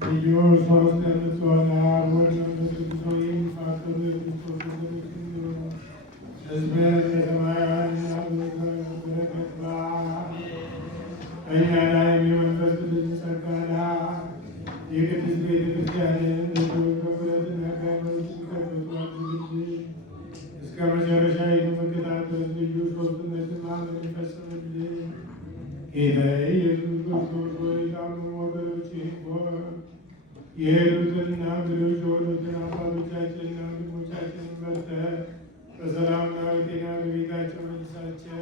ልዩ ሶስት የምትሆን አብ ወልድ መንፈስ ቅዱስ ሆይ የሚፋቀሩ የክርስቶስ ወገኖች እንዲሆኑ ሕዝብህን በሰማያውያንና በምድራውያን በረከት በእኛ ላይ የመንፈስ ቅዱስ ጸጋ የቅድስት ቤተ ክርስቲያንን ደጆች በምሕረትና በሃይማኖት ይከፈቱ እንጂ እስከ መጨረሻ የተመከታተል ልዩ ሶስትነትን ማመን ይፈጽምልን። ጌታዬ ኢየሱስ ክርስቶስ ሆይ የታመሙ ወገኖችህን ጎብኝ። የሄዱትንና እንግዶች የሆኑትን አባቶቻችንና ወንድሞቻችንን መርተህ በሰላምና በጤና በቤታቸው መልሳቸው።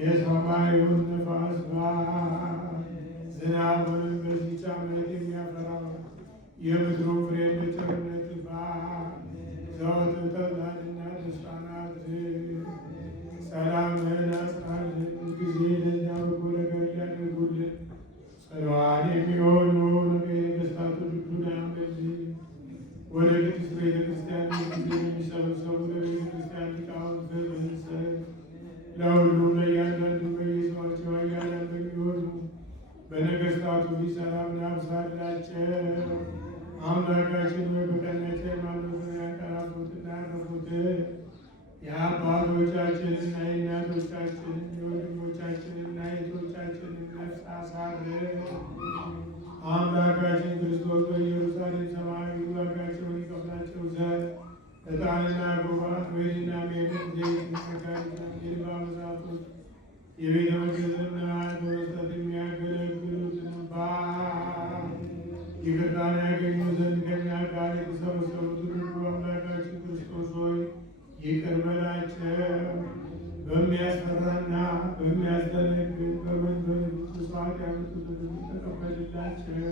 የሰማዩን ነፋስ ዝናቡንም በዚህች ዓመት የሚያፈራው የምድሩ ፍሬ በቸርነት ዘወትር ተድላንና ደስታን አብዝህ። ሰላምህን አጽናልን። ጊዜ ለእኛ በጎ ነገር ሊያደርጉልን ጽኑዓን የሚሆኑ ነገሥታቱ ልቡን አያንበልህ። ወደ ቅድስት ቤተ ክርስቲያን ጊዜ የሚሰበሰቡ ለቤተ ክርስቲያን ሊቃውንት በመንሰት ለሁሉም ለእያንዳንዱ በየስማቸው ኃያላን በሚሆኑ በነገሥታቱ ፊት ሰላምን አብዛላቸው። አምላካችን ሆይ በቀናች ሃይማኖት ያንቀላፉትና ያረፉትን የአባቶቻችንና የእናቶቻችንን የወንድሞቻችንና የእህቶቻችንን ነፍስ አሳርፍ። አምላካችን ክርስቶስ በኢየሩሳሌም ሰማያዊ ዋጋቸውን ይከፍላቸው ዘንድ ዕጣንና ቁርባን ወይንና ሜነት ዘይትና መድኃኒትና የልባ መዛቶች የቤተ መቅደስና በመስጠት የሚያገለግሉትን ይቅርታን ያገኙ ዘንድ ከእኛ ጋር የተሰበሰቡትን ሁሉ አምላካችን ክርስቶስ ሆይ ይቅር በላቸው። በሚያስፈራና በሚያስደነግጥ በመንፈስ ስርዓት ያመጡትን ተቀበልላቸው።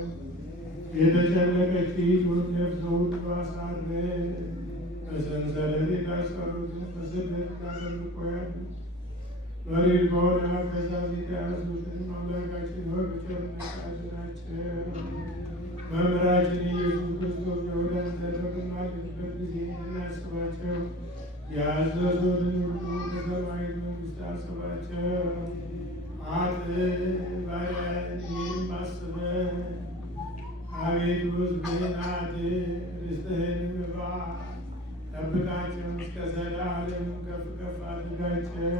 የተጨነቀችውን ነፍስ ሁሉ አሳርፍ። በሰንሰለት የታሰሩትን በስደት ተጠብቆ ያሉት በሌል በሆነ አገዛዝ የተያዙትን አምላካችን ሆይ በቸርነት አድናቸው። መምህራችን ኢየሱስ ክርስቶስ ወደ አንተ በምናልፍበት ጊዜ እናስባቸው። ያዘዙትን ሁሉ በሰማያዊት መንግሥት አስባቸው። ባሪያህን ይህንም አስበህ አቤቱ ሕዝብህን አድን፣ ርስትህንም እባርክ። ጠብቃቸው እስከ ዘላለም ከፍ ከፍ አድርጋቸው።